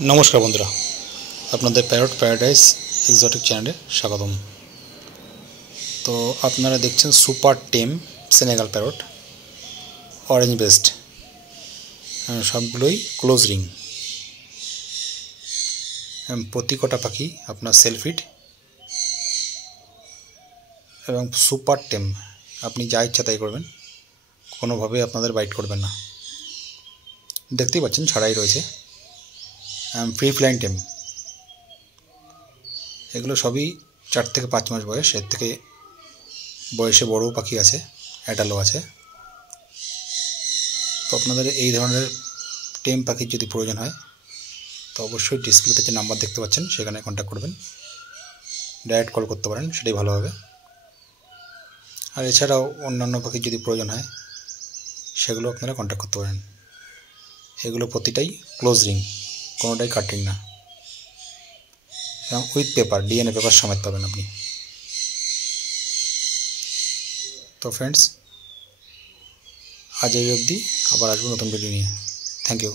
नमस्कार बंधुरा आपनादेर पैरट पैराडाइज एक्सोटिक चैनले स्वागतम। तो आपनारा देखছেন super tame Senegal parrot orange best सबगुलोई क्लोज रिंग प्रति कटा पाखी आपनार सेलफिट एवं सुपार टेम अपनी जा इच्छा ताई करबेन कोनोभावे आपनादेर बाइट करबेन ना। देखतेई पाच्छेन छाड़ाई रयेछे फ्री फ्लाइंग टेम एगुलो सभी 4 থেকে 5 मास बयस एर थेके बयसे बड़ो पाखी आछे एडालो आछे। तो आपनादेर एई धरनेर टेम पाखिर यदि प्रयोजन हय तो अवश्यई डिसप्लेते जे नाम्बार देखते पाच्छेन सेखाने कन्टैक्ट करबेन, डायरेक्ट कल करते पारेन सेटाई भालो होबे। और एछाड़ाओ अन्यान्य पाखिर यदि प्रयोजन हय सेगुलो आपनारा कन्टैक्ट करते पारेन। एगुलो प्रतिटाई क्लोज रिंग कोनोटाई काटिंग ना उइथ पेपर डिएनए पेपर समेत पाबेन आपनि। तो फ्रेंड्स आज এই অবধি, আবার আসবো নতুন ভিডিও নিয়ে। Thank you.